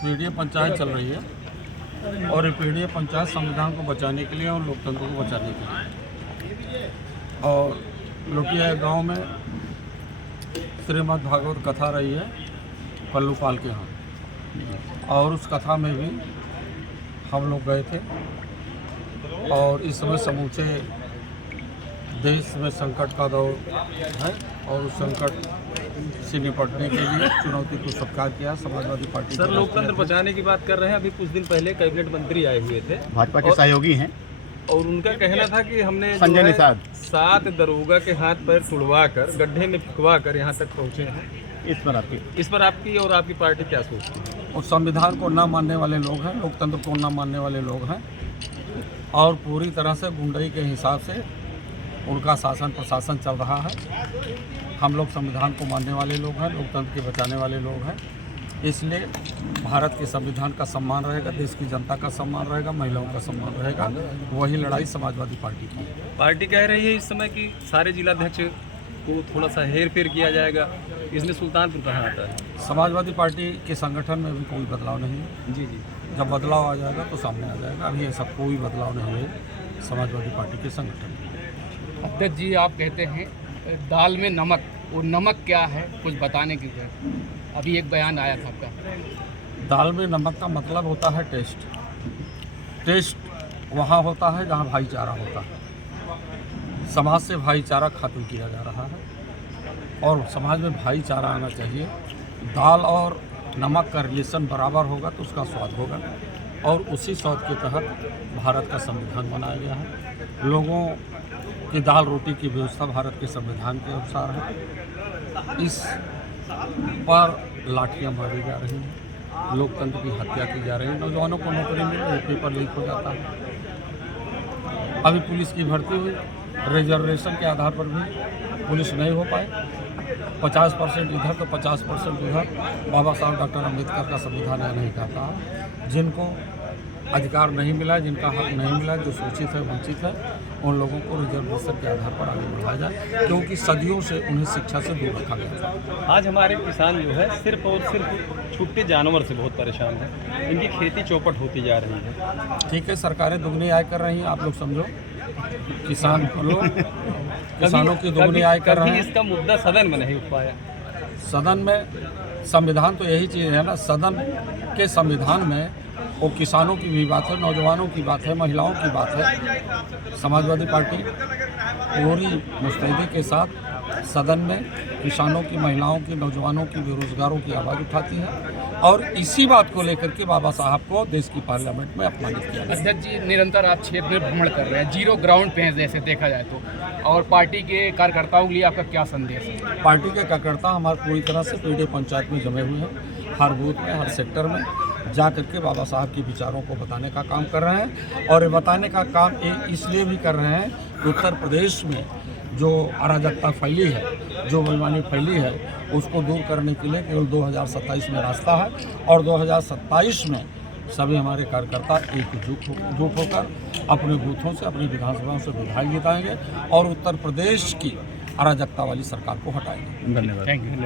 PDA panchayat चल रही है और ये पीडीए पंचायत संविधान को बचाने के लिए और लोकतंत्र को बचाने के लिए। और लोटिया गांव में श्रीमद् भागवत कथा रही है पल्लू पाल के यहाँ, और उस कथा में भी हम लोग गए थे। और इस समय समूचे देश में संकट का दौर है और उस संकट से निपटने के लिए चुनौती को स्वीकार किया समाजवादी पार्टी। सर, लोकतंत्र बचाने की बात कर रहे हैं। अभी कुछ दिन पहले कैबिनेट मंत्री आए हुए थे, भाजपा के सहयोगी हैं, और उनका कहना था कि हमने संजय निषाद 7 दरोगा के हाथ पैर तुड़वा कर गड्ढे में फिकवा कर यहाँ तक पहुँचे हैं। इस पर आपकी और आपकी पार्टी क्या सोचती है? और संविधान को न मानने वाले लोग हैं, लोकतंत्र को न मानने वाले लोग हैं और पूरी तरह से गुंडई के हिसाब से उनका शासन प्रशासन चल रहा है। हम लोग संविधान को मानने वाले लोग हैं, लोकतंत्र के बचाने वाले लोग हैं, इसलिए भारत के संविधान का सम्मान रहेगा, देश की जनता का सम्मान रहेगा, महिलाओं का सम्मान रहेगा। वही लड़ाई समाजवादी पार्टी की है। पार्टी कह रही है इस समय कि सारे जिलाध्यक्ष को थोड़ा सा हेर फेर किया जाएगा, इसमें सुल्तानपुर कहाँ आता है? समाजवादी पार्टी के संगठन में भी कोई बदलाव नहीं है। जी जी, जब बदलाव आ जाएगा तो सामने आ जाएगा। अभी ऐसा कोई बदलाव नहीं है समाजवादी पार्टी के संगठन में। अध्यक्ष जी, आप कहते हैं दाल में नमक, वो नमक क्या है कुछ बताने की जरूरत। अभी एक बयान आया था आपका। दाल में नमक का मतलब होता है टेस्ट। टेस्ट वहाँ होता है जहाँ भाईचारा होता है। समाज से भाईचारा खत्म किया जा रहा है और समाज में भाईचारा आना चाहिए। दाल और नमक का रिलेशन बराबर होगा तो उसका स्वाद होगा, और उसी स्वाद के तहत भारत का संविधान बनाया गया है। लोगों की दाल रोटी की व्यवस्था भारत के संविधान के अनुसार है। इस पर लाठियाँ मारी जा रही हैं, लोकतंत्र की हत्या की जा रही है, नौजवानों को नौकरी मिल रही है, पेपर लीक हो जाता है। अभी पुलिस की भर्ती हुई, रिजर्वेशन के आधार पर भी पुलिस नहीं हो पाए। 50% इधर तो 50% उधर। बाबा साहब डॉक्टर अम्बेडकर का संविधान यह नहीं कहता है। जिनको अधिकार नहीं मिला, जिनका हक नहीं मिला, जो शोषित है, वंचित है, उन लोगों को रिजर्वेशन के आधार पर आगे बढ़ाया जाए, क्योंकि सदियों से उन्हें शिक्षा से दूर रखा गया था। आज हमारे किसान जो है सिर्फ और सिर्फ छुट्टे जानवर से बहुत परेशान है। इनकी खेती चौपट होती जा रही है। ठीक है, सरकारें दुगनी आय कर रही हैं, आप लोग समझो। किसान लोग किसानों की दुगनी आय कर रहे हैं। इसका मुद्दा सदन में नहीं उठ पाया। सदन में संविधान तो यही चीज़ है ना, सदन के संविधान में वो किसानों की भी बात है, नौजवानों की बात है, महिलाओं की बात है। समाजवादी पार्टी पूरी मुस्तैदी के साथ सदन में किसानों की, महिलाओं की, नौजवानों की, बेरोजगारों की आवाज़ उठाती है, और इसी बात को लेकर के बाबा साहब को देश की पार्लियामेंट में अपमानित किया। अध्यक्ष जी, निरंतर आप क्षेत्र में भ्रमण कर रहे हैं, जीरो ग्राउंड पे हैं जैसे देखा जाए तो, और पार्टी के कार्यकर्ताओं के लिए आपका क्या संदेश है? पार्टी के कार्यकर्ता हमारे पूरी तरह से पीडीए पंचायत में जमे हुए हैं। हर बूथ में, हर सेक्टर में जा करके बाबा साहब के विचारों को बताने का काम कर रहे हैं, और ये बताने का काम इसलिए भी कर रहे हैं कि उत्तर प्रदेश में जो अराजकता फैली है, जो बेईमानी फैली है, उसको दूर करने के लिए केवल 2027 में रास्ता है, और 2027 में सभी हमारे कार्यकर्ता एकजुट होकर अपने बूथों से, अपनी विधानसभाओं से विधायक जिताएंगे और उत्तर प्रदेश की अराजकता वाली सरकार को हटाएंगे। धन्यवाद। Thank you.